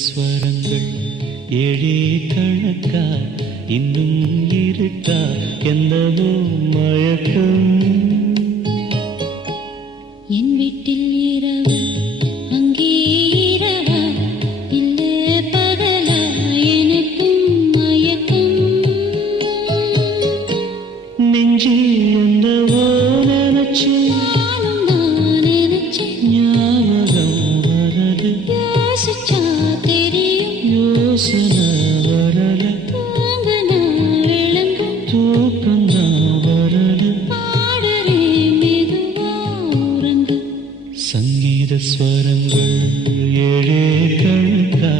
ஸ்வரங்கள் ஏழே கணக்கா இன்னும் இருக்கா என்னவோ மயக்கம் என் வீட்டில் இரவு அங்கே இரவா இல்ல பகலா எனக்கும் மயக்கம் நெஞ்சில் என்னவோ நினைச்சு நானும் நான் நினைச்சேன் ஞாபகம் வரது யோசிச்சா தெரியும் யோசனை வரல தூங்குனா விளங்கும் தூக்கம் தான் வரல பாடுறேன் மெதுவா உறங்கு சங்கீத ஸ்வரங்கள் ஏழே கணக்கா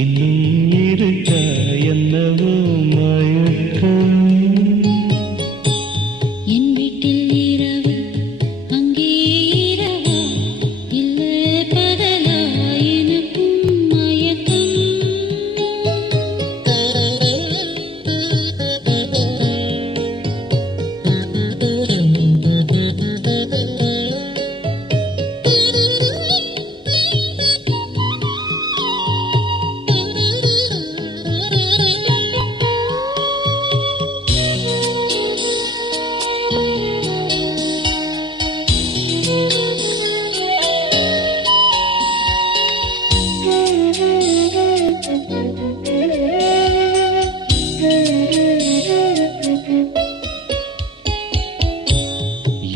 இன்னும் இருக்கா என்னவோ மயக்கம் என் வீட்டில் இரவு அங்கே இரவா இல்ல பகலா எனக்கும் மயக்கம்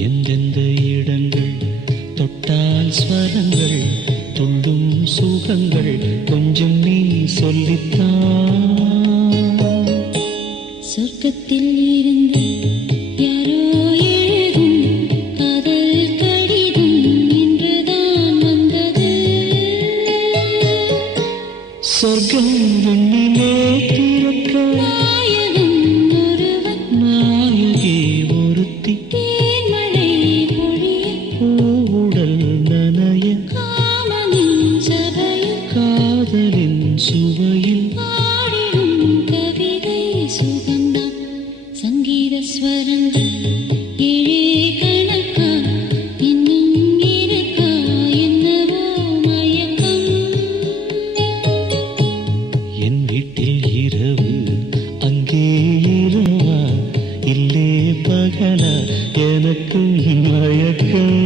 எந்தெந்த இடங்கள் தொட்டால் ஸ்வரங்கள் துள்ளும் சுகங்கள் கொஞ்சம் நீ சொல்லித்தான் சொர்க்கத்தில் இருந்து யாரோ எழுதும் காதல் கடிதம் இன்றுதான் வந்தது சொர்க்கம் வெண்ணிலே திறக்க நாயகன் ஒருவன் நாயகி ஒருத்தி தேன்மழை பொழிய பூவுடல் நனைய காமனின் சபையில் காதலின் சுவையில் பாடிடும் கவிதை சுகந்தான் சங்கீத ஸ்வரங்கள் ஏழே கணக்கா இன்னும் இருக்கா என்னவோ மயக்கம் என் வீட்டில் இரவு அங்கே இரவா இல்லே பகலா எனக்கு மயக்கம்